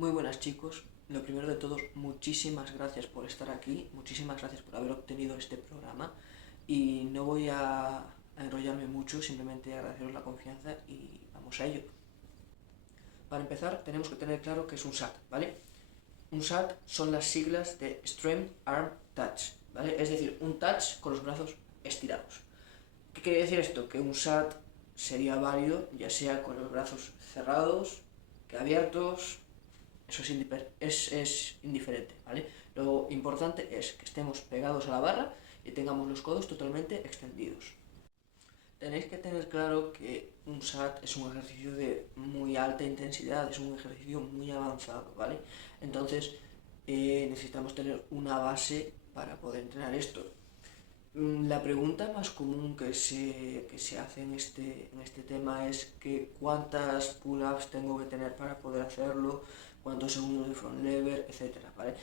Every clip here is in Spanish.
Muy buenas chicos, lo primero de todo, muchísimas gracias por estar aquí, muchísimas gracias por haber obtenido este programa y no voy a enrollarme mucho, simplemente agradeceros la confianza y vamos a ello. Para empezar tenemos que tener claro que es un SAT, ¿vale? Un SAT son las siglas de Strength Arm Touch, ¿vale? Es decir, un touch con los brazos estirados. ¿Qué quiere decir esto? Que un SAT sería válido ya sea con los brazos cerrados que abiertos. Eso es indiferente, ¿vale? Lo importante es que estemos pegados a la barra y tengamos los codos totalmente extendidos. Tenéis que tener claro que un SAT es un ejercicio de muy alta intensidad, es un ejercicio muy avanzado, ¿vale? Entonces necesitamos tener una base para poder entrenar esto. La pregunta más común que se hace en este tema es que cuántas pull-ups tengo que tener para poder hacerlo, cuántos segundos de front lever, etcétera, ¿vale?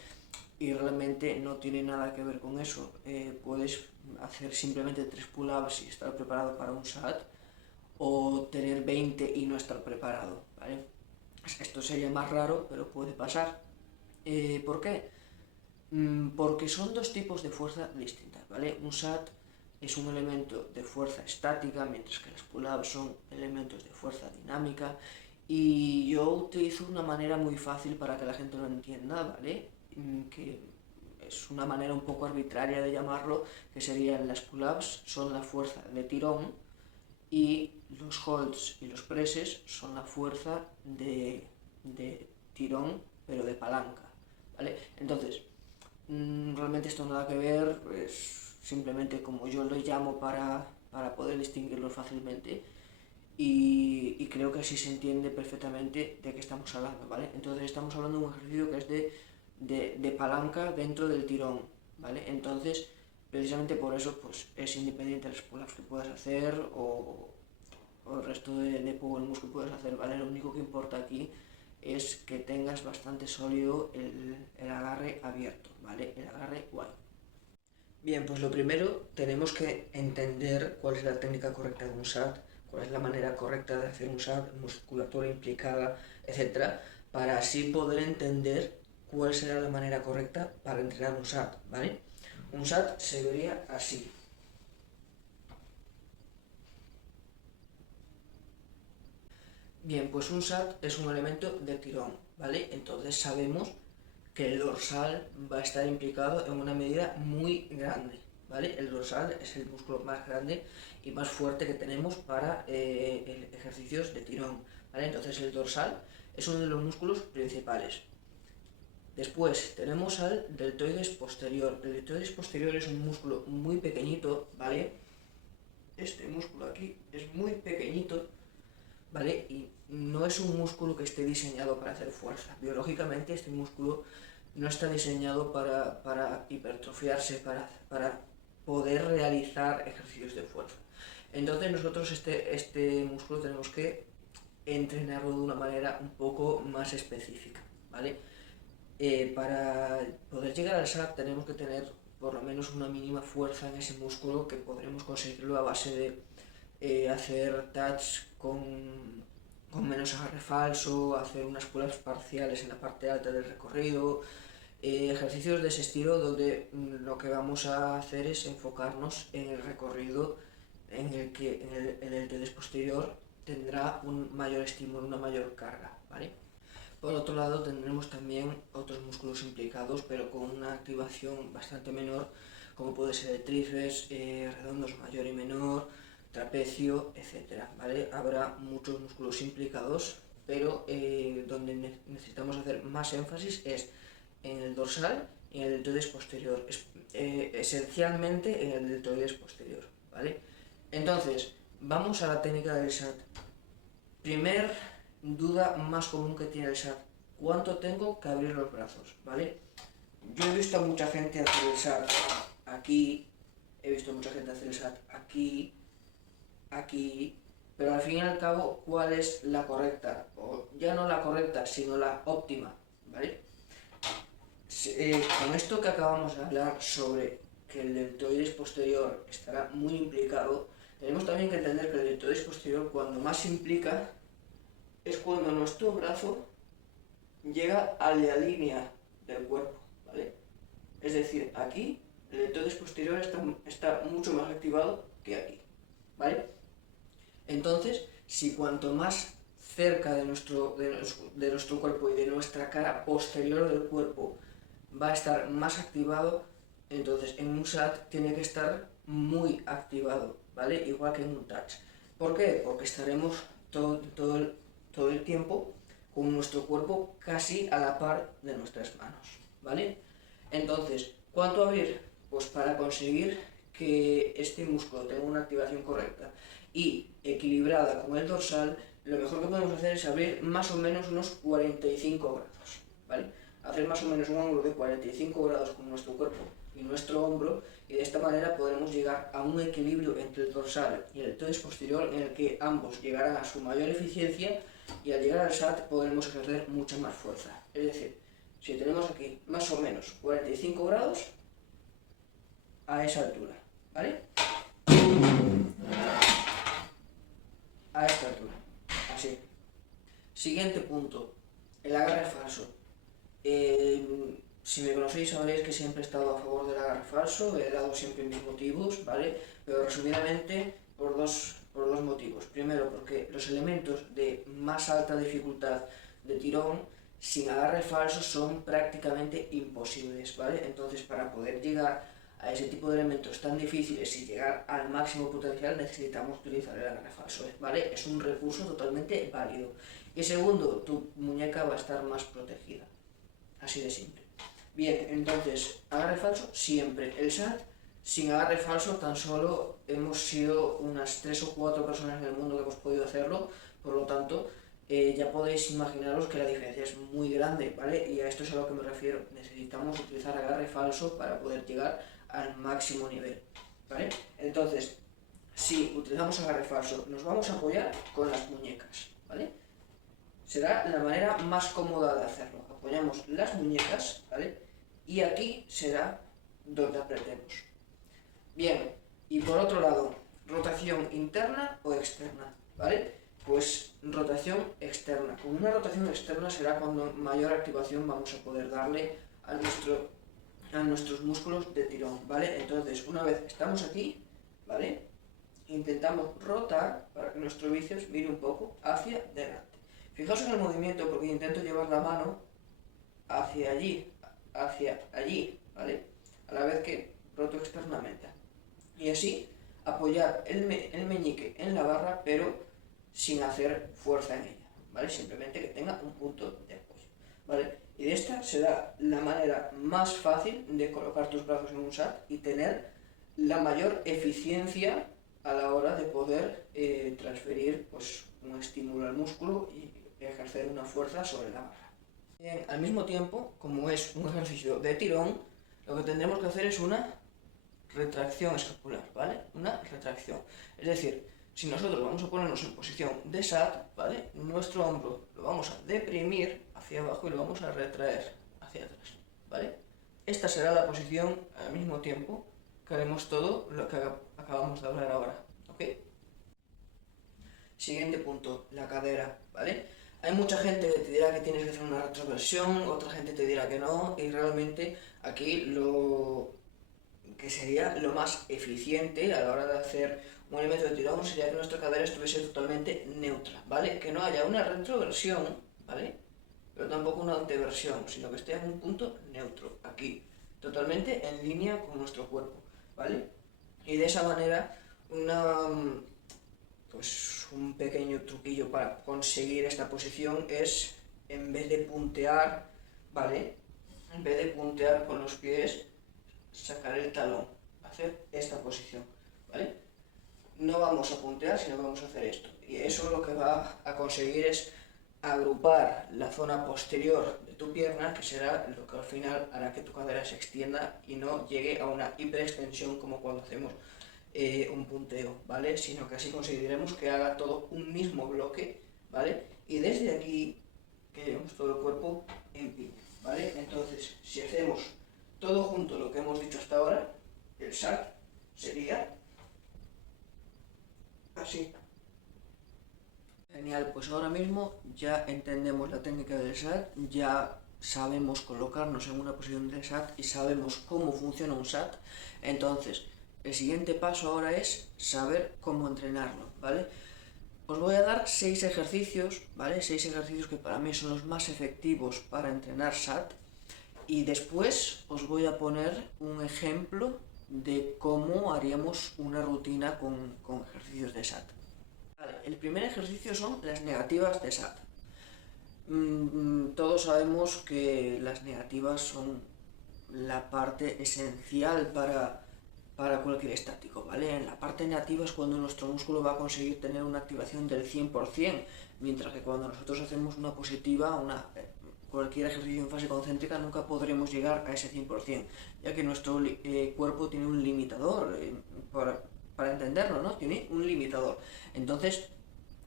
Y realmente no tiene nada que ver con eso. Puedes hacer simplemente 3 pull-ups y estar preparado para un SAT, o tener 20 y no estar preparado, ¿vale? Esto sería más raro, pero puede pasar. ¿Por qué? Porque son dos tipos de fuerza distintas, ¿vale? Un SAT es un elemento de fuerza estática, mientras que las pull-ups son elementos de fuerza dinámica. Y yo utilizo una manera muy fácil para que la gente lo entienda, ¿vale? Que es una manera un poco arbitraria de llamarlo, que serían las pull-ups son la fuerza de tirón y los holds y los presses son la fuerza de tirón, pero de palanca, ¿vale? Entonces, realmente esto nada que ver, es simplemente como yo lo llamo para poder distinguirlos fácilmente y creo que así se entiende perfectamente de qué estamos hablando, ¿vale? Entonces estamos hablando de un ejercicio que es de palanca dentro del tirón, ¿vale? Entonces, precisamente por eso pues es independiente de las pull-ups que puedas hacer o el resto de power moves que puedas hacer, ¿vale? Lo único que importa aquí es que tengas bastante sólido el agarre abierto, ¿vale? El agarre guay. Bien, pues lo primero tenemos que entender cuál es la técnica correcta de un SAT, cuál es la manera correcta de hacer un SAT, musculatura implicada, etcétera, para así poder entender cuál será la manera correcta para entrenar un SAT, ¿vale? Un SAT se vería así. Bien, pues un SAT es un elemento de tirón, ¿vale? Entonces sabemos que el dorsal va a estar implicado en una medida muy grande, ¿vale? El dorsal es el músculo más grande y más fuerte que tenemos para ejercicios de tirón, ¿vale? Entonces el dorsal es uno de los músculos principales. Después tenemos al deltoides posterior. El deltoides posterior es un músculo muy pequeñito, ¿vale? Este músculo aquí es muy pequeñito, ¿vale? Y no es un músculo que esté diseñado para hacer fuerza. Biológicamente este músculo no está diseñado para hipertrofiarse, para poder realizar ejercicios de fuerza. Entonces nosotros este músculo tenemos que entrenarlo de una manera un poco más específica, ¿vale? Para poder llegar al SAT tenemos que tener por lo menos una mínima fuerza en ese músculo, que podremos conseguirlo a base de hacer touch con menos agarre falso, hacer unas pull-ups parciales en la parte alta del recorrido, ejercicios de ese estilo donde lo que vamos a hacer es enfocarnos en el recorrido en el que el deltoides posterior tendrá un mayor estímulo, una mayor carga, ¿vale? Por otro lado tendremos también otros músculos implicados, pero con una activación bastante menor, como puede ser el tríceps, redondos mayor y menor, trapecio, etcétera, ¿vale? Habrá muchos músculos implicados, pero donde necesitamos hacer más énfasis es en el dorsal y en el deltoides posterior, esencialmente en el deltoides posterior, ¿vale? Entonces, vamos a la técnica del SAT. Primer duda más común que tiene el SAT: ¿cuánto tengo que abrir los brazos? ¿Vale? Yo he visto a mucha gente hacer el SAT aquí, he visto a mucha gente hacer el SAT aquí, aquí, pero al fin y al cabo, ¿cuál es la correcta? O ya no la correcta, sino la óptima, ¿vale? Con esto que acabamos de hablar sobre que el deltoides posterior estará muy implicado, tenemos también que entender que el deltoides posterior, cuando más implica, es cuando nuestro brazo llega a la línea del cuerpo, ¿vale? Es decir, aquí el deltoides posterior está mucho más activado que aquí, ¿vale? Entonces, si cuanto más cerca de nuestro cuerpo y de nuestra cara posterior del cuerpo va a estar más activado, entonces en un SAT tiene que estar muy activado, ¿vale? Igual que en un touch. ¿Por qué? Porque estaremos todo el tiempo con nuestro cuerpo casi a la par de nuestras manos, ¿vale? Entonces, ¿cuánto abrir? Pues para conseguir que este músculo tenga una activación correcta y equilibrada con el dorsal, lo mejor que podemos hacer es abrir más o menos unos 45 grados, ¿vale? Hacer más o menos un ángulo de 45 grados con nuestro cuerpo y nuestro hombro, y de esta manera podremos llegar a un equilibrio entre el dorsal y el deltoides posterior en el que ambos llegarán a su mayor eficiencia, y al llegar al SAT podremos ejercer mucha más fuerza. Es decir, si tenemos aquí más o menos 45 grados a esa altura, ¿vale? A esta altura, así. Siguiente punto, el agarre falso. Si me conocéis sabréis que siempre he estado a favor del agarre falso, he dado siempre mis motivos, ¿vale? Pero resumidamente por dos motivos. Primero, porque los elementos de más alta dificultad de tirón sin agarre falso son prácticamente imposibles, ¿vale? Entonces, para poder llegar a ese tipo de elementos tan difíciles y llegar al máximo potencial necesitamos utilizar el agarre falso, ¿vale? Es un recurso totalmente válido. Y segundo, tu muñeca va a estar más protegida. Así de simple. Bien, entonces, agarre falso siempre. El SAT, sin agarre falso, tan solo hemos sido unas 3 o 4 personas en el mundo que hemos podido hacerlo, por lo tanto, ya podéis imaginaros que la diferencia es muy grande, ¿vale? Y a esto es a lo que me refiero. Necesitamos utilizar agarre falso para poder llegar al máximo nivel, ¿vale? Entonces, si utilizamos agarre falso, nos vamos a apoyar con las muñecas, ¿vale? Será la manera más cómoda de hacerlo. Apoyamos las muñecas, ¿vale? Y aquí será donde apretemos. Bien, y por otro lado, rotación interna o externa, ¿vale? Pues rotación externa. Con una rotación externa será cuando mayor activación vamos a poder darle a nuestros músculos de tirón, ¿vale? Entonces, una vez estamos aquí, ¿vale? Intentamos rotar para que nuestro bíceps mire un poco hacia delante. Fijaos en el movimiento porque intento llevar la mano hacia allí, ¿vale? A la vez que roto externamente. Y así apoyar el meñique en la barra, pero sin hacer fuerza en ella, ¿vale? Simplemente que tenga un punto de apoyo, ¿vale? Y de esta será la manera más fácil de colocar tus brazos en un SAT y tener la mayor eficiencia a la hora de poder transferir pues, un estímulo al músculo y ejercer una fuerza sobre la barra. Bien, al mismo tiempo, como es un ejercicio de tirón, lo que tendremos que hacer es una retracción escapular, ¿vale? Una retracción. Es decir, si nosotros vamos a ponernos en posición de SAT, ¿vale? Nuestro hombro lo vamos a deprimir hacia abajo y lo vamos a retraer hacia atrás, ¿vale? Esta será la posición al mismo tiempo que haremos todo lo que acabamos de hablar ahora, ¿ok? Siguiente punto, la cadera, ¿vale? Hay mucha gente que te dirá que tienes que hacer una retroversión, otra gente te dirá que no, y realmente aquí lo que sería lo más eficiente a la hora de hacer un elemento de tirón sería que nuestra cadera estuviese totalmente neutra, ¿vale? Que no haya una retroversión, ¿vale? Pero tampoco una anteversión, sino que esté en un punto neutro, aquí, totalmente en línea con nuestro cuerpo, ¿vale? Y de esa manera, pues un pequeño truquillo para conseguir esta posición es, en vez de puntear, ¿vale? En vez de puntear con los pies, sacar el talón, hacer esta posición, ¿vale? No vamos a puntear, sino que vamos a hacer esto. Y eso lo que va a conseguir es agrupar la zona posterior de tu pierna, que será lo que al final hará que tu cadera se extienda y no llegue a una hiperextensión como cuando hacemos un punteo, ¿vale? Sino que así conseguiremos que haga todo un mismo bloque, ¿vale? Y desde aquí que llevemos todo el cuerpo en pie, ¿vale? Entonces, si hacemos todo junto lo que hemos dicho hasta ahora, el SAT sería así. Genial, pues ahora mismo ya entendemos la técnica del SAT, ya sabemos colocarnos en una posición de SAT y sabemos cómo funciona un SAT. Entonces, el siguiente paso ahora es saber cómo entrenarlo, ¿vale? Os voy a dar 6 ejercicios, ¿vale? 6 ejercicios que para mí son los más efectivos para entrenar SAT. Y después os voy a poner un ejemplo de cómo haríamos una rutina con ejercicios de SAT. Vale, el primer ejercicio son las negativas de SAT. Todos sabemos que las negativas son la parte esencial para cualquier estático, ¿vale? En la parte negativa es cuando nuestro músculo va a conseguir tener una activación del 100%, mientras que cuando nosotros hacemos una positiva, cualquier ejercicio en fase concéntrica, nunca podremos llegar a ese 100%, ya que nuestro cuerpo tiene un limitador, para entenderlo, ¿no? Tiene un limitador. Entonces,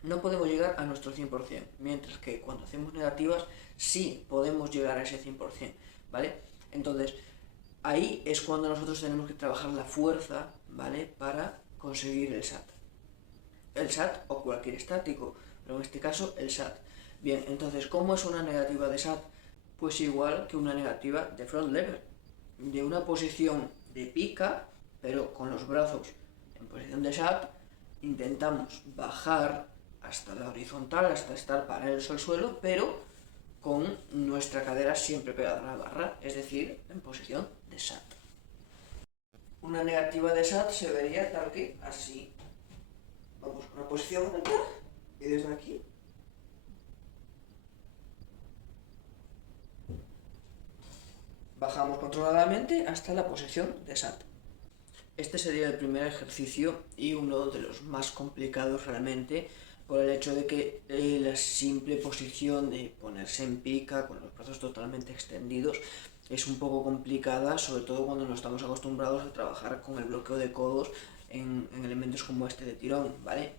no podemos llegar a nuestro 100%, mientras que cuando hacemos negativas sí podemos llegar a ese 100%, ¿vale? Entonces, ahí es cuando nosotros tenemos que trabajar la fuerza, ¿vale? Para conseguir el SAT. El SAT o cualquier estático, pero en este caso el SAT. Bien, entonces, ¿cómo es una negativa de SAT? Pues igual que una negativa de front lever, de una posición de pica, pero con los brazos en posición de SAT, intentamos bajar hasta la horizontal, hasta estar paralelos al suelo, pero con nuestra cadera siempre pegada a la barra, es decir, en posición de SAT. Una negativa de SAT se vería tal que así. Vamos a una posición alta y desde aquí bajamos controladamente hasta la posición de SAT. Este sería el primer ejercicio y uno de los más complicados realmente, por el hecho de que la simple posición de ponerse en pica con los brazos totalmente extendidos es un poco complicada, sobre todo cuando no estamos acostumbrados a trabajar con el bloqueo de codos en elementos como este de tirón, ¿vale?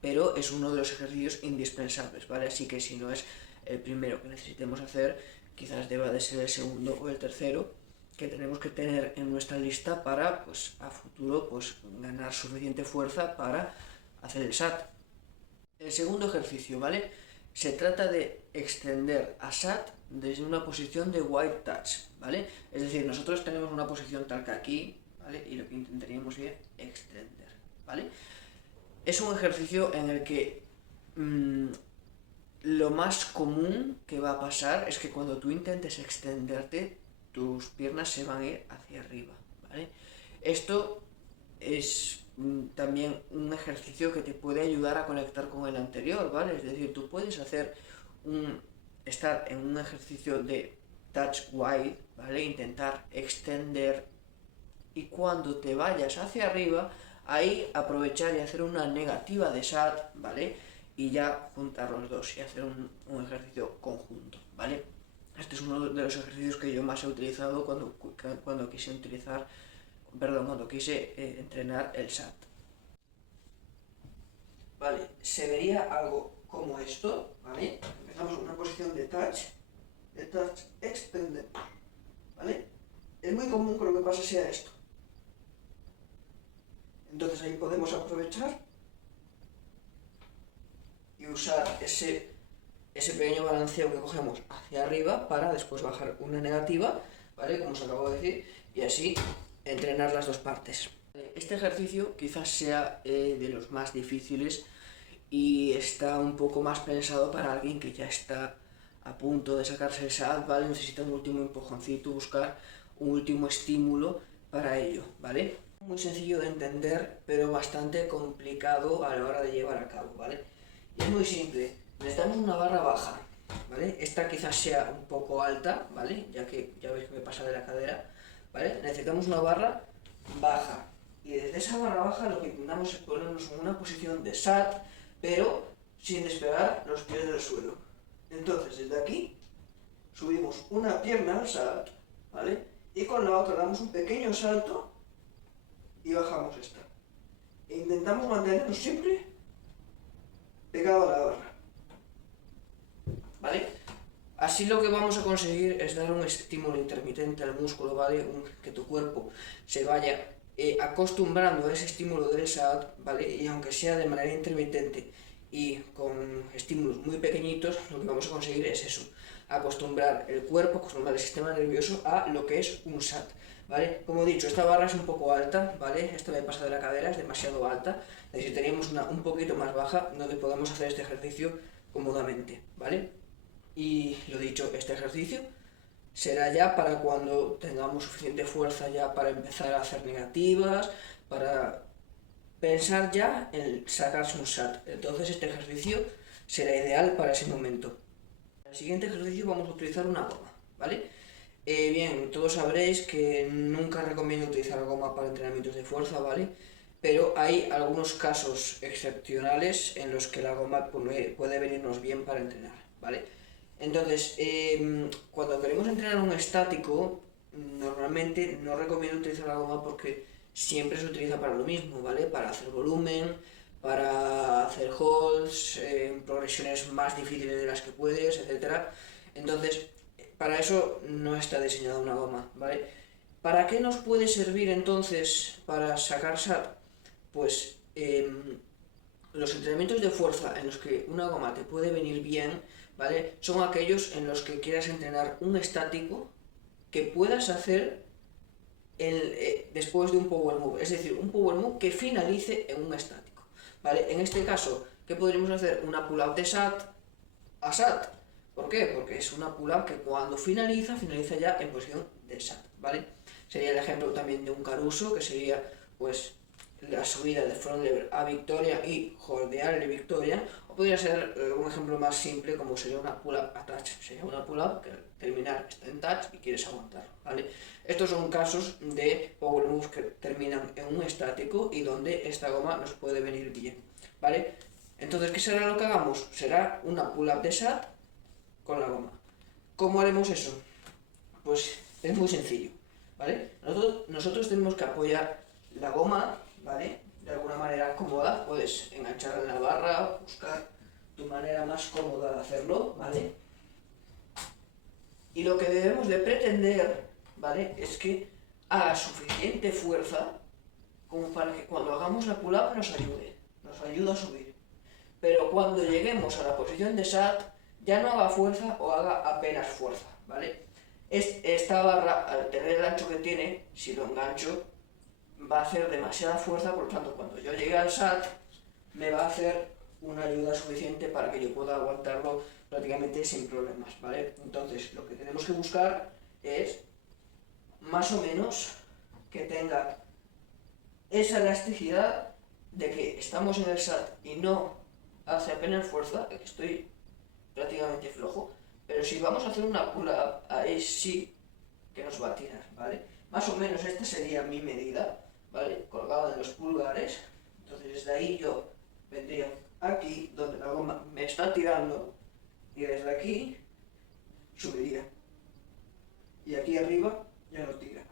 Pero es uno de los ejercicios indispensables, ¿vale? Así que si no es el primero que necesitemos hacer, quizás deba de ser el segundo o el tercero que tenemos que tener en nuestra lista para, pues, a futuro, pues, ganar suficiente fuerza para hacer el SAT. El segundo ejercicio, ¿vale? Se trata de extender a SAT desde una posición de white touch, ¿vale? Es decir, nosotros tenemos una posición tal que aquí, ¿vale? Y lo que intentaríamos es extender, ¿vale? Es un ejercicio en el que lo más común que va a pasar es que cuando tú intentes extenderte, tus piernas se van a ir hacia arriba, ¿vale? Esto es también un ejercicio que te puede ayudar a conectar con el anterior, ¿vale? Es decir, tú puedes estar en un ejercicio de touch wide, ¿vale? Intentar extender y cuando te vayas hacia arriba, ahí aprovechar y hacer una negativa de SAT, ¿vale? Y ya juntar los dos y hacer un ejercicio conjunto, ¿vale? Este es uno de los ejercicios que yo más he utilizado cuando quise entrenar el SAT. Vale, se vería algo como esto, ¿vale? Empezamos con una posición de touch extender, ¿vale? Es muy común que lo que pase sea esto. Entonces ahí podemos aprovechar y usar ese pequeño balanceo que cogemos hacia arriba para después bajar una negativa, ¿vale? Como os acabo de decir, y así entrenar las dos partes. Este ejercicio quizás sea de los más difíciles y está un poco más pensado para alguien que ya está a punto de sacarse el SAT, ¿vale? Necesita un último empujoncito, buscar un último estímulo para ello, ¿vale? Muy sencillo de entender, pero bastante complicado a la hora de llevar a cabo, ¿vale? Y es muy simple, necesitamos una barra baja, ¿vale? Esta quizás sea un poco alta, ¿vale? Ya que ya veis que me pasa de la cadera, ¿vale? Necesitamos una barra baja. Y desde esa barra baja lo que intentamos es ponernos en una posición de SAT, pero sin despegar los pies del suelo. Entonces, desde aquí, subimos una pierna al SAT, ¿vale? Y con la otra damos un pequeño salto y bajamos esta. E intentamos mantenernos siempre pegado a la barra, ¿vale? Así lo que vamos a conseguir es dar un estímulo intermitente al músculo, ¿vale? Que tu cuerpo se vaya acostumbrando a ese estímulo del SAT, ¿vale? Y aunque sea de manera intermitente, y con estímulos muy pequeñitos lo que vamos a conseguir es eso, acostumbrar el cuerpo, acostumbrar el sistema nervioso a lo que es un SAT, ¿vale? Como he dicho, esta barra es un poco alta, ¿vale? Esto me pasa de la cadera, es demasiado alta, necesitaríamos una un poquito más baja donde podamos hacer este ejercicio cómodamente, ¿vale? Y lo dicho, este ejercicio será ya para cuando tengamos suficiente fuerza ya para empezar a hacer negativas, para pensar ya en sacarse un SAT. Entonces este ejercicio será ideal para ese momento. En el siguiente ejercicio vamos a utilizar una goma, ¿vale? Bien, todos sabréis que nunca recomiendo utilizar goma para entrenamientos de fuerza, ¿vale? Pero hay algunos casos excepcionales en los que la goma puede venirnos bien para entrenar, ¿vale? Entonces, cuando queremos entrenar un estático, normalmente no recomiendo utilizar la goma porque siempre se utiliza para lo mismo, ¿vale? Para hacer volumen, para hacer holds, progresiones más difíciles de las que puedes, etc. Entonces, para eso no está diseñada una goma, ¿vale? ¿Para qué nos puede servir entonces para sacar SAT? Pues los entrenamientos de fuerza en los que una goma te puede venir bien, ¿vale? Son aquellos en los que quieras entrenar un estático que puedas hacer después de un power move, es decir, un power move que finalice en un estático, ¿vale? En este caso, ¿qué podríamos hacer? Una pull-up de SAT a SAT. ¿Por qué? Porque es una pull-up que cuando finaliza ya en posición de SAT, ¿vale? Sería el ejemplo también de un Caruso, que sería, pues, la subida de front lever a victoria y holdear el victoria, o podría ser un ejemplo más simple como sería una pull-up a touch, sería una pull-up que al terminar está en touch y quieres aguantarlo, ¿vale? Estos son casos de power moves que terminan en un estático y donde esta goma nos puede venir bien, ¿vale? Entonces, ¿qué será lo que hagamos? Será una pull-up de SAT con la goma. ¿Cómo haremos eso? Pues es muy sencillo, ¿vale? Nosotros tenemos que apoyar la goma, ¿vale? De alguna manera cómoda, puedes engancharla en la barra, buscar tu manera más cómoda de hacerlo, ¿vale? Y lo que debemos de pretender, ¿vale? Es que haga suficiente fuerza como para que cuando hagamos la pull-up nos ayude a subir. Pero cuando lleguemos a la posición de SAT, ya no haga fuerza o haga apenas fuerza, ¿vale? Esta barra, al tener el ancho que tiene, si lo engancho, va a hacer demasiada fuerza, por lo tanto, cuando yo llegue al SAT, me va a hacer una ayuda suficiente para que yo pueda aguantarlo prácticamente sin problemas, ¿vale? Entonces, lo que tenemos que buscar es, más o menos, que tenga esa elasticidad de que estamos en el SAT y no hace apenas fuerza, que estoy prácticamente flojo, pero si vamos a hacer una pull-up, ahí sí que nos va a tirar, ¿vale? Más o menos esta sería mi medida, ¿vale? Colgada en los pulgares, entonces desde ahí yo vendría aquí, donde la goma me está tirando, y desde aquí subiría. Y aquí arriba ya no tira,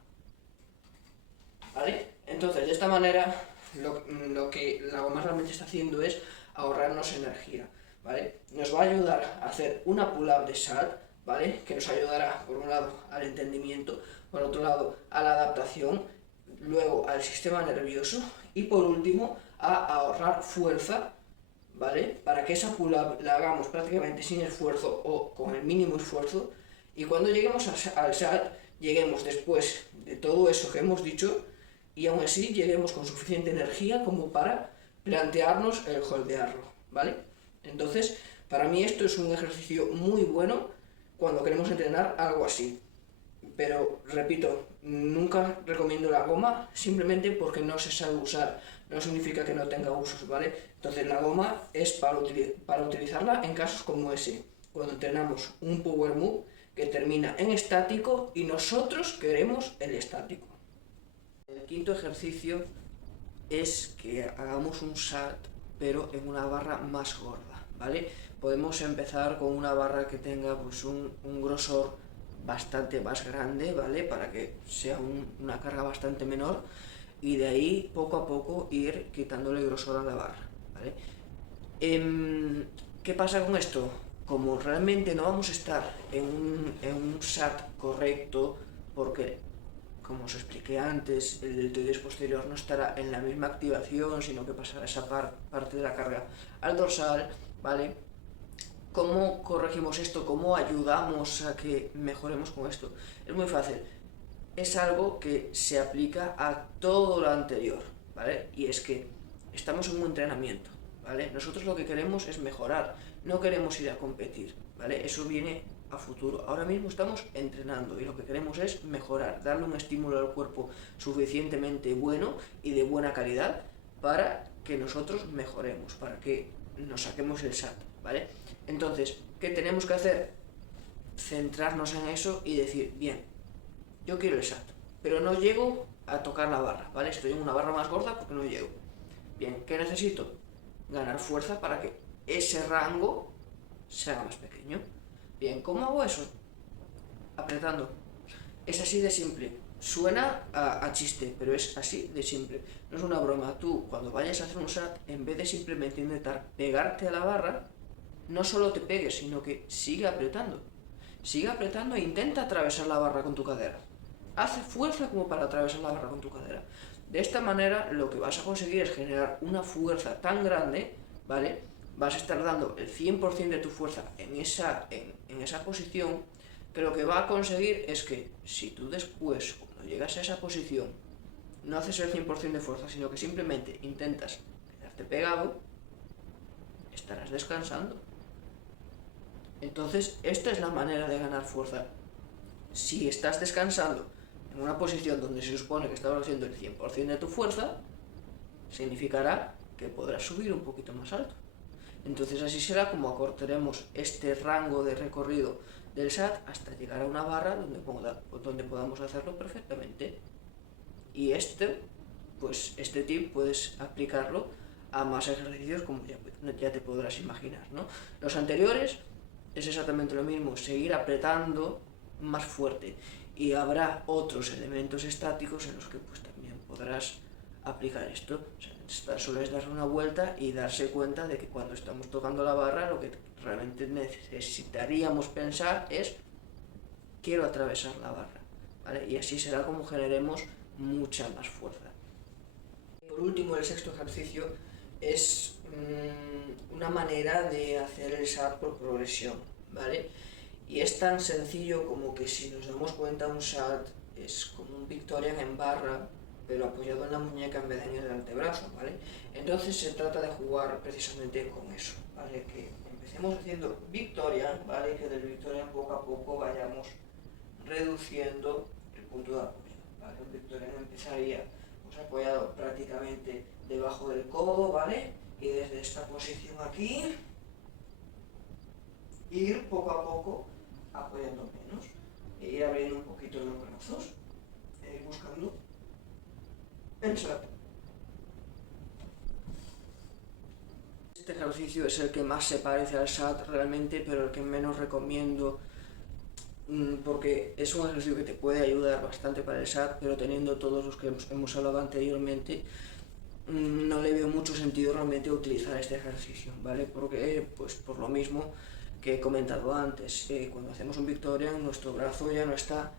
¿vale? Entonces, de esta manera, lo que la goma realmente está haciendo es ahorrarnos energía, ¿vale? Nos va a ayudar a hacer una pull-up de SAT, ¿vale? Que nos ayudará, por un lado, al entendimiento, por otro lado, a la adaptación, luego al sistema nervioso y, por último, a ahorrar fuerza, ¿vale? Para que esa pull-up la hagamos prácticamente sin esfuerzo o con el mínimo esfuerzo, y cuando lleguemos al SAT, lleguemos después de todo eso que hemos dicho y aún así lleguemos con suficiente energía como para plantearnos el holdearlo, ¿vale? Entonces, para mí esto es un ejercicio muy bueno cuando queremos entrenar algo así. Pero, repito, nunca recomiendo la goma simplemente porque no se sabe usar. No significa que no tenga usos, ¿vale? Entonces la goma es para utilizarla en casos como ese, cuando entrenamos un power move que termina en estático y nosotros queremos el estático. El quinto ejercicio es que hagamos un SAT pero en una barra más gorda, ¿vale? Podemos empezar con una barra que tenga pues un grosor bastante más grande, ¿vale? Para que sea una carga bastante menor y de ahí poco a poco ir quitándole grosor a la barra, ¿vale? ¿Qué pasa con esto? Como realmente no vamos a estar en un SAT correcto, porque como os expliqué antes, el deltoides posterior no estará en la misma activación, sino que pasará esa parte de la carga al dorsal, ¿vale? ¿Cómo corregimos esto? ¿Cómo ayudamos a que mejoremos con esto? Es muy fácil. Es algo que se aplica a todo lo anterior, ¿vale? Y es que estamos en un entrenamiento, ¿vale? Nosotros lo que queremos es mejorar, no queremos ir a competir, ¿vale? Eso viene a futuro. Ahora mismo estamos entrenando y lo que queremos es mejorar, darle un estímulo al cuerpo suficientemente bueno y de buena calidad para que nosotros mejoremos, para que nos saquemos el SAT, ¿vale? Entonces, ¿qué tenemos que hacer? Centrarnos en eso y decir, bien, yo quiero el SAT, pero no llego a tocar la barra, ¿vale? Estoy en una barra más gorda porque no llego. Bien, ¿qué necesito? Ganar fuerza para que ese rango se haga más pequeño. Bien, ¿cómo hago eso? Apretando. Es así de simple. Suena a chiste, pero es así de simple. No es una broma. Tú, cuando vayas a hacer un SAT, en vez de simplemente intentar pegarte a la barra, no solo te pegues, sino que sigue apretando. Sigue apretando e intenta atravesar la barra con tu cadera. Hace fuerza como para atravesar la barra con tu cadera. De esta manera, lo que vas a conseguir es generar una fuerza tan grande, ¿vale? Vas a estar dando el 100% de tu fuerza en esa posición, que lo que va a conseguir es que si tú después, cuando llegas a esa posición, no haces el 100% de fuerza, sino que simplemente intentas quedarte pegado, estarás descansando. Entonces, esta es la manera de ganar fuerza. Si estás descansando en una posición donde se supone que estás haciendo el 100% de tu fuerza, significará que podrás subir un poquito más alto. Entonces así será como acortaremos este rango de recorrido del SAT hasta llegar a una barra donde podamos hacerlo perfectamente. Y este tip puedes aplicarlo a más ejercicios como ya te podrás imaginar, ¿no? Los anteriores es exactamente lo mismo, seguir apretando más fuerte, y habrá otros elementos estáticos en los que pues también podrás aplicar esto. O sea, solo es darle una vuelta y darse cuenta de que cuando estamos tocando la barra lo que realmente necesitaríamos pensar es quiero atravesar la barra, ¿vale? Y así será como generemos mucha más fuerza. Por último, el sexto ejercicio es una manera de hacer el SAT por progresión, ¿vale? Y es tan sencillo como que si nos damos cuenta un SAT es como un Victorian en barra, pero apoyado en la muñeca en vez de en el antebrazo, ¿vale? Entonces se trata de jugar precisamente con eso, ¿vale? Que empecemos haciendo Victorian, ¿vale? Que del Victorian poco a poco vayamos reduciendo el punto de apoyo, ¿vale? Un Victorian empezaría pues apoyado prácticamente debajo del codo, ¿vale? Y desde esta posición aquí, ir poco a poco apoyando menos, e ir abriendo un poquito los brazos, buscando el SAT. Este ejercicio es el que más se parece al SAT realmente, pero el que menos recomiendo, porque es un ejercicio que te puede ayudar bastante para el SAT, pero teniendo todos los que hemos hablado anteriormente, no le veo mucho sentido realmente utilizar este ejercicio, ¿vale? Porque, pues por lo mismo que he comentado antes, cuando hacemos un Victorian, nuestro brazo ya no está,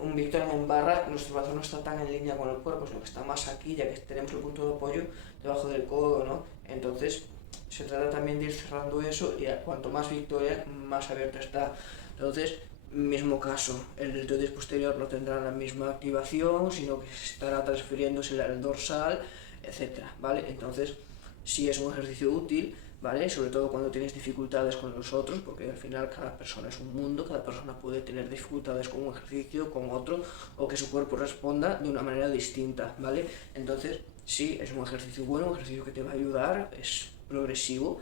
un Victorian en barra, nuestro brazo no está tan en línea con el cuerpo, sino que está más aquí, ya que tenemos el punto de apoyo debajo del codo, ¿no? Entonces, se trata también de ir cerrando eso, y cuanto más Victorian, más abierto está. Entonces, mismo caso, el deltoides posterior no tendrá la misma activación, sino que estará transfiriéndose al dorsal, etcétera, ¿vale? Entonces, sí es un ejercicio útil, ¿vale? Sobre todo cuando tienes dificultades con los otros, porque al final cada persona es un mundo, cada persona puede tener dificultades con un ejercicio, con otro, o que su cuerpo responda de una manera distinta, ¿vale? Entonces, sí, es un ejercicio bueno, un ejercicio que te va a ayudar, es progresivo,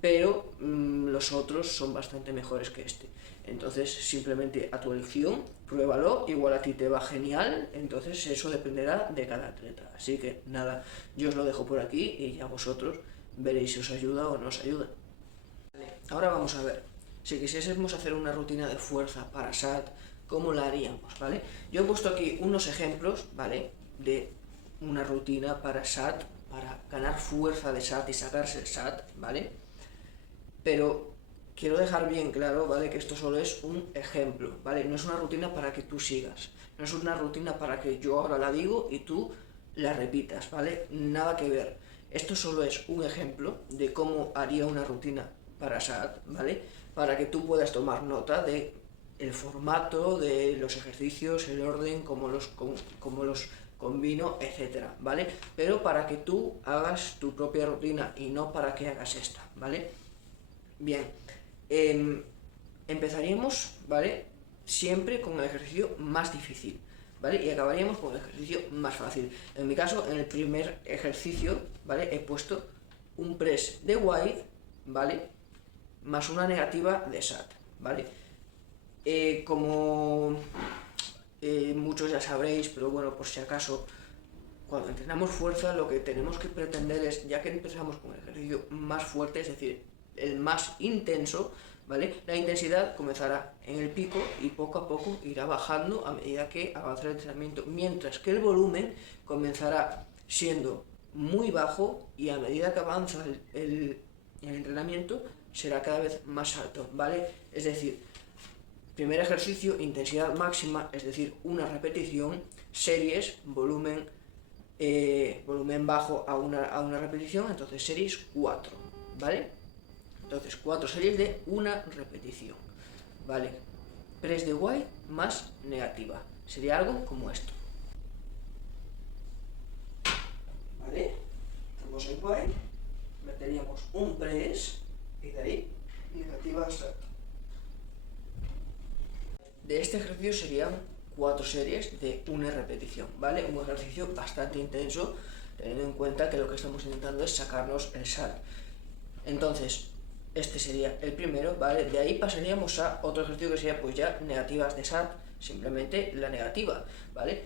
pero los otros son bastante mejores que este. Entonces, simplemente a tu elección, pruébalo, igual a ti te va genial, entonces eso dependerá de cada atleta. Así que nada, yo os lo dejo por aquí y ya vosotros veréis si os ayuda o no os ayuda. Vale, ahora vamos a ver, si quisiésemos hacer una rutina de fuerza para SAT, ¿cómo la haríamos? ¿Vale? Yo he puesto aquí unos ejemplos, ¿vale? De una rutina para SAT, para ganar fuerza de SAT y sacarse el SAT, ¿vale? Pero quiero dejar bien claro, ¿vale? Que esto solo es un ejemplo, ¿vale? No es una rutina para que tú sigas, no es una rutina para que yo ahora la digo y tú la repitas, ¿vale? Nada que ver. Esto solo es un ejemplo de cómo haría una rutina para SAT, ¿vale? Para que tú puedas tomar nota de el formato, de los ejercicios, el orden, cómo los combino, etcétera, ¿vale? Pero para que tú hagas tu propia rutina y no para que hagas esta, ¿vale? Bien, empezaríamos, ¿vale? Siempre con el ejercicio más difícil, ¿vale? Y acabaríamos con el ejercicio más fácil. En mi caso, en el primer ejercicio, ¿vale? He puesto un press de wide, ¿vale? Más una negativa de SAT, ¿vale? Como muchos ya sabréis, pero bueno, por si acaso, cuando entrenamos fuerza, lo que tenemos que pretender es, ya que empezamos con el ejercicio más fuerte, es decir, el más intenso, ¿vale? La intensidad comenzará en el pico y poco a poco irá bajando a medida que avanza el entrenamiento, mientras que el volumen comenzará siendo muy bajo y a medida que avanza el entrenamiento será cada vez más alto, ¿vale? Es decir, primer ejercicio, intensidad máxima, es decir, una repetición, series, volumen bajo a una repetición, entonces series 4, ¿vale? Entonces 4 series de una repetición, ¿vale? Press de wide más negativa, sería algo como esto, ¿vale? Estamos en wide, meteríamos un press y de ahí negativa SAT. De este ejercicio serían 4 series de una repetición, ¿vale? Un ejercicio bastante intenso, teniendo en cuenta que lo que estamos intentando es sacarnos el SAT. Entonces, este sería el primero, ¿vale? De ahí pasaríamos a otro ejercicio que sería pues ya negativas de SAT, simplemente la negativa, ¿vale?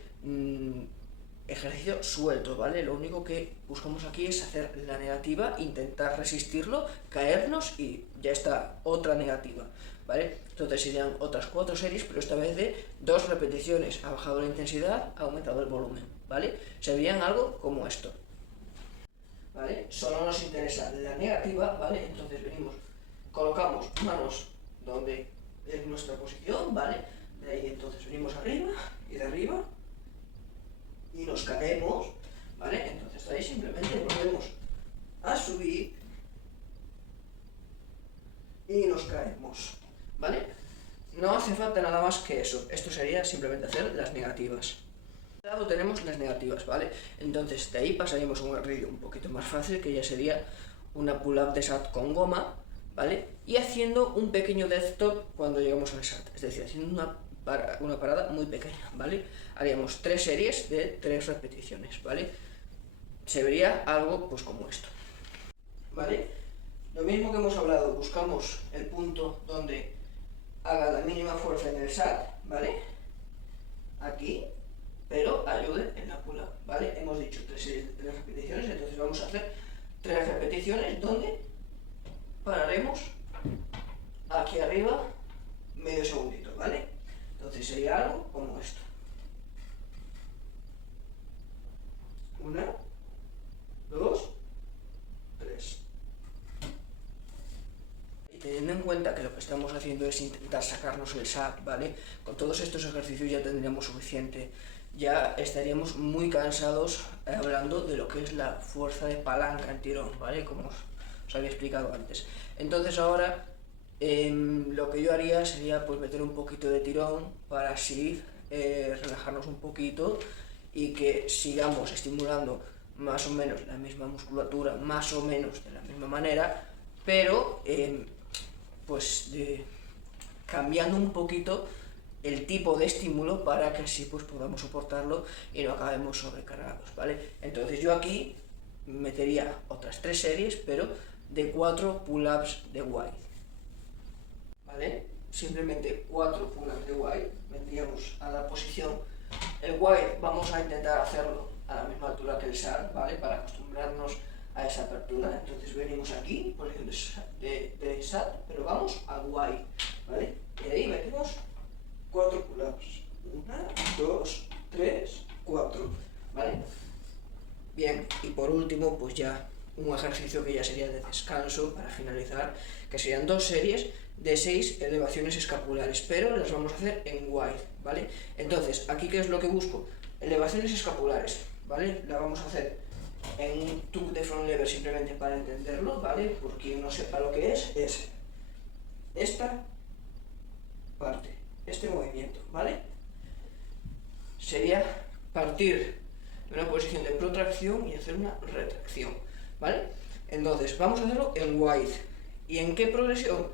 Ejercicio suelto, ¿vale? Lo único que buscamos aquí es hacer la negativa, intentar resistirlo, caernos y ya está, otra negativa, ¿vale? Entonces serían otras 4 series, pero esta vez de 2 repeticiones. Ha bajado la intensidad, ha aumentado el volumen, ¿vale? Se verían algo como esto, ¿vale? Solo nos interesa la negativa, ¿vale? Entonces venimos, colocamos manos donde es nuestra posición, ¿vale? De ahí entonces venimos arriba y de arriba y nos caemos, ¿vale? Entonces ahí simplemente volvemos a subir y nos caemos, ¿vale? No hace falta nada más que eso, esto sería simplemente hacer las negativas. De lado tenemos las negativas, ¿vale? Entonces de ahí pasaríamos a un ejercicio un poquito más fácil, que ya sería una pull-up de SAT con goma, ¿vale? Y haciendo un pequeño death stop cuando llegamos al SAT, es decir, haciendo una parada muy pequeña, ¿vale? Haríamos 3 series de 3 repeticiones, ¿vale? Se vería algo pues como esto, ¿vale? Lo mismo que hemos hablado, buscamos el punto donde haga la mínima fuerza en el SAT, ¿vale? Aquí, pero ayude en la pull-up, ¿vale? Hemos dicho 3 series de 3 repeticiones, entonces vamos a hacer 3 repeticiones donde pararemos aquí arriba medio segundito, ¿vale? Entonces sería algo como esto. 1, 2, 3. Y teniendo en cuenta que lo que estamos haciendo es intentar sacarnos el SAT, ¿vale? Con todos estos ejercicios ya tendríamos suficiente. Ya estaríamos muy cansados hablando de lo que es la fuerza de palanca en tirón, ¿vale? Como os había explicado antes. Entonces ahora lo que yo haría sería pues meter un poquito de tirón para así relajarnos un poquito y que sigamos estimulando más o menos la misma musculatura, más o menos de la misma manera, pero pues cambiando un poquito el tipo de estímulo para que así pues podamos soportarlo y no acabemos sobrecargados, ¿vale? Entonces yo aquí metería otras 3 series, pero de 4 pull-ups de wide, ¿vale? Simplemente 4 pull-ups de wide, vendríamos a la posición. El wide vamos a intentar hacerlo a la misma altura que el SAT, ¿vale? Para acostumbrarnos a esa apertura. Entonces venimos aquí, posición de SAT, pero vamos al wide, ¿vale? Y ahí metemos 4 pull-ups. 1, 2, 3, 4, ¿vale? Bien, y por último, pues ya un ejercicio que ya sería de descanso para finalizar, que serían 2 series de 6 elevaciones escapulares, pero las vamos a hacer en wide, ¿vale? Entonces, aquí, ¿qué es lo que busco? Elevaciones escapulares, ¿vale? La vamos a hacer en un tuck de front lever simplemente para entenderlo, ¿vale? Por quien no sepa lo que es esta parte, este movimiento, ¿vale? Sería partir de una posición de protracción y hacer una retracción, ¿vale? Entonces, vamos a hacerlo en wide. ¿Y en qué progresión?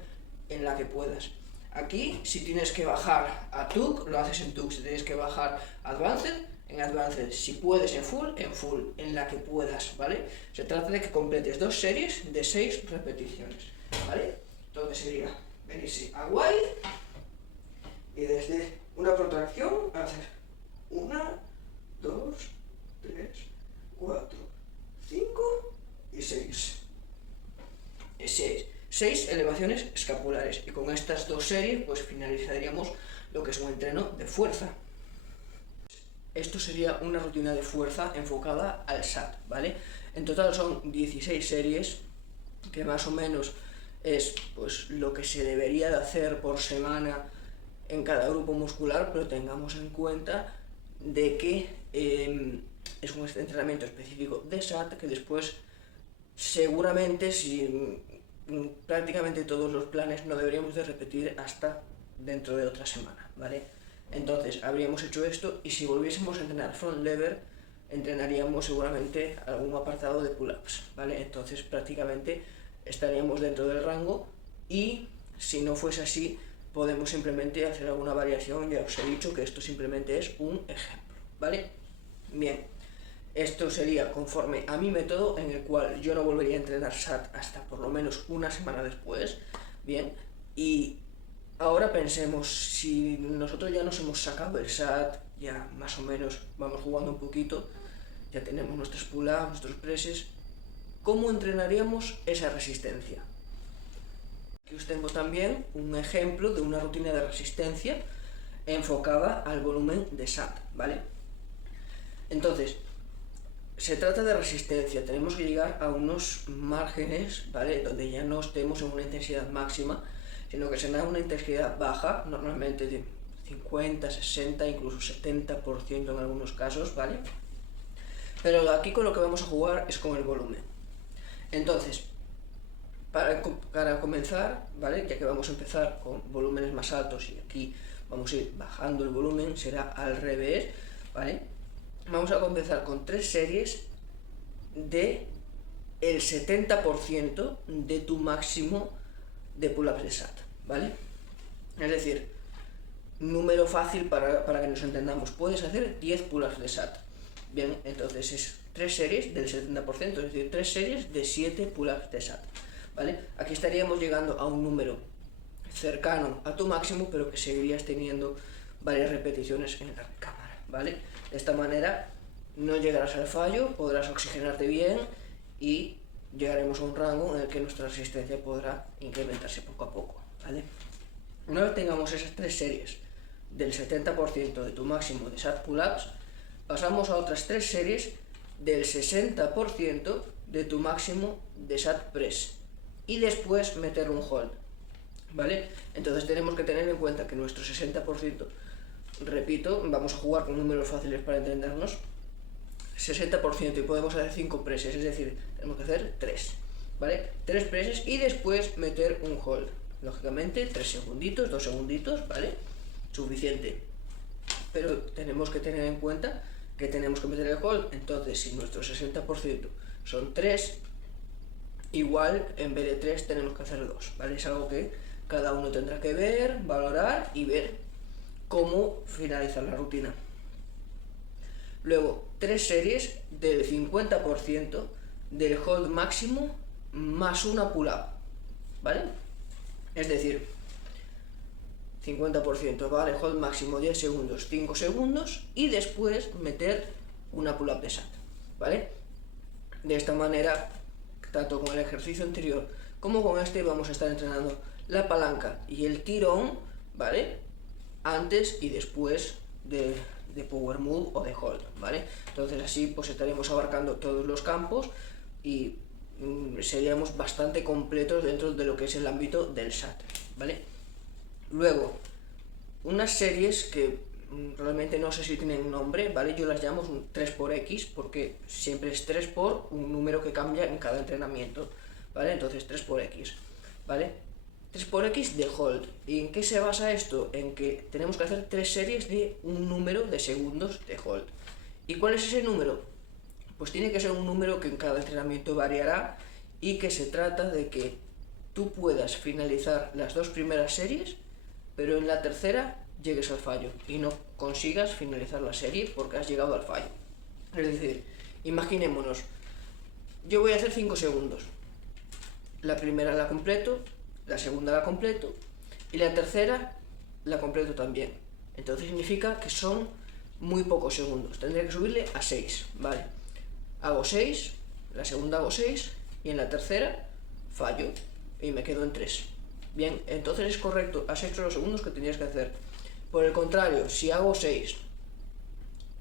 En la que puedas. Aquí, si tienes que bajar a tuck, lo haces en tuck. Si tienes que bajar a advanced, en advanced. Si puedes en full, en la que puedas, ¿vale? Se trata de que completes 2 series de 6 repeticiones, ¿vale? Entonces sería venirse a wide y desde una protracción hacer 1, 2, 3, 4, 5 y 6. 6 elevaciones escapulares, y con estas 2 series pues finalizaríamos lo que es un entreno de fuerza. Esto sería una rutina de fuerza enfocada al SAT, ¿vale? En total son 16 series, que más o menos es pues lo que se debería de hacer por semana en cada grupo muscular, pero tengamos en cuenta de que es un entrenamiento específico de SAT, que después seguramente, si prácticamente todos los planes, no deberíamos de repetir hasta dentro de otra semana, ¿vale? Entonces habríamos hecho esto, y si volviésemos a entrenar front lever, entrenaríamos seguramente algún apartado de pull-ups, ¿vale? Entonces prácticamente estaríamos dentro del rango, y si no fuese así, podemos simplemente hacer alguna variación. Ya os he dicho que esto simplemente es un ejemplo, ¿vale? Bien, esto sería conforme a mi método, en el cual yo no volvería a entrenar SAT hasta por lo menos una semana después, ¿bien? Y ahora pensemos, si nosotros ya nos hemos sacado el SAT, ya más o menos vamos jugando un poquito, ya tenemos nuestros pull-ups, nuestros presses, ¿cómo entrenaríamos esa resistencia? Aquí os tengo también un ejemplo de una rutina de resistencia enfocada al volumen de SAT, ¿vale? Entonces, se trata de resistencia, tenemos que llegar a unos márgenes, ¿vale?, donde ya no estemos en una intensidad máxima, sino que será una intensidad baja, normalmente de 50, 60, incluso 70% en algunos casos, ¿vale? Pero aquí con lo que vamos a jugar es con el volumen. Entonces, para comenzar, ¿vale?, ya que vamos a empezar con volúmenes más altos y aquí vamos a ir bajando el volumen, será al revés, ¿vale? Vamos a comenzar con 3 series de el 70% de tu máximo de pull-ups de SAT, ¿vale? Es decir, número fácil para que nos entendamos, puedes hacer 10 pull-ups de SAT. Bien, entonces es 3 series del 70%, es decir, 3 series de 7 pull-ups de SAT, ¿vale? Aquí estaríamos llegando a un número cercano a tu máximo, pero que seguirías teniendo varias repeticiones en la cámara, ¿vale? De esta manera no llegarás al fallo, podrás oxigenarte bien y llegaremos a un rango en el que nuestra resistencia podrá incrementarse poco a poco, ¿vale? Una vez tengamos esas 3 series del 70% de tu máximo de SAT pull-ups, pasamos a otras 3 series del 60% de tu máximo de SAT press y después meter un hold, ¿vale? Entonces tenemos que tener en cuenta que nuestro 60%, repito, vamos a jugar con números fáciles para entendernos, 60%, y podemos hacer 5 presses, es decir, tenemos que hacer 3, ¿vale? 3 presses y después meter un hold, lógicamente 3 segunditos, 2 segunditos, ¿vale? Suficiente. Pero tenemos que tener en cuenta que tenemos que meter el hold, entonces si nuestro 60% son 3, igual en vez de 3 tenemos que hacer 2, ¿vale? Es algo que cada uno tendrá que ver, valorar y ver cómo finalizar la rutina. Luego, 3 series del 50% del hold máximo más una pull-up, ¿vale? Es decir, 50%, ¿vale? Hold máximo 10 segundos, 5 segundos y después meter una pull-up de SAT, ¿vale? De esta manera, tanto con el ejercicio anterior como con este, vamos a estar entrenando la palanca y el tirón, ¿vale?, antes y después de power move o de hold, ¿vale? Entonces así pues estaremos abarcando todos los campos y seríamos bastante completos dentro de lo que es el ámbito del SAT, ¿vale? Luego, unas series que realmente no sé si tienen nombre, ¿vale? Yo las llamo un 3x porque siempre es 3 por un número que cambia en cada entrenamiento, ¿vale? Entonces 3x, ¿vale? 3x de hold. ¿Y en qué se basa esto? En que tenemos que hacer 3 series de un número de segundos de hold. ¿Y cuál es ese número? Pues tiene que ser un número que en cada entrenamiento variará y que se trata de que tú puedas finalizar las 2 primeras series, pero en la tercera llegues al fallo y no consigas finalizar la serie porque has llegado al fallo. Es decir, imaginémonos, yo voy a hacer 5 segundos. La primera la completo, la segunda la completo y la tercera la completo también. Entonces significa que son muy pocos segundos. Tendré que subirle a 6, ¿vale? Hago 6, la segunda hago 6 y en la tercera fallo y me quedo en 3. Bien, entonces es correcto, has hecho los segundos que tenías que hacer. Por el contrario, si hago 6,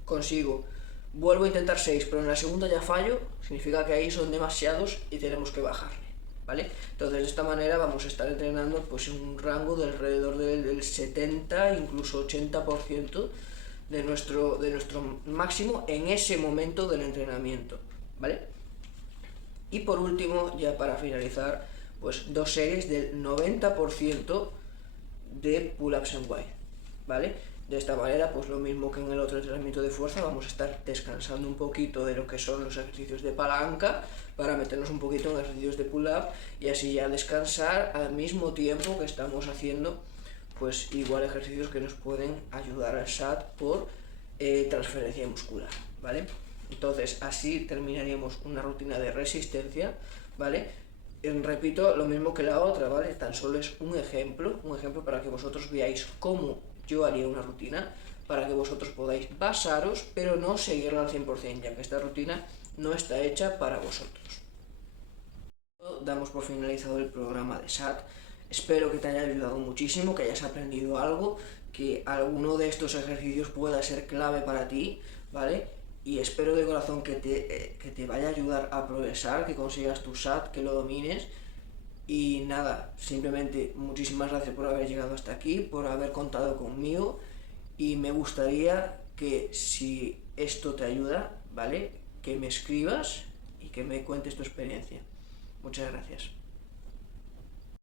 consigo, vuelvo a intentar 6, pero en la segunda ya fallo, significa que ahí son demasiados y tenemos que bajarle, ¿vale? Entonces de esta manera vamos a estar entrenando pues en un rango de alrededor del 70, incluso 80% de nuestro máximo en ese momento del entrenamiento, ¿vale? Y por último, ya para finalizar, pues 2 series del 90% de pull-ups en wide, ¿vale? De esta manera, pues lo mismo que en el otro entrenamiento de fuerza, vamos a estar descansando un poquito de lo que son los ejercicios de palanca para meternos un poquito en ejercicios de pull-up y así ya descansar al mismo tiempo que estamos haciendo pues igual ejercicios que nos pueden ayudar al SAT por transferencia muscular, ¿vale? Entonces así terminaríamos una rutina de resistencia, ¿vale? Repito lo mismo que la otra, ¿vale? Tan solo es un ejemplo para que vosotros veáis cómo yo haría una rutina, para que vosotros podáis basaros, pero no seguirla al 100%, ya que esta rutina no está hecha para vosotros. Damos por finalizado el programa de SAT. Espero que te haya ayudado muchísimo, que hayas aprendido algo, que alguno de estos ejercicios pueda ser clave para ti, ¿vale? Y espero de corazón que te vaya a ayudar a progresar, que consigas tu SAT, que lo domines. Y nada, simplemente muchísimas gracias por haber llegado hasta aquí, por haber contado conmigo. Y me gustaría que si esto te ayuda, ¿vale? Que me escribas y que me cuentes tu experiencia. Muchas gracias.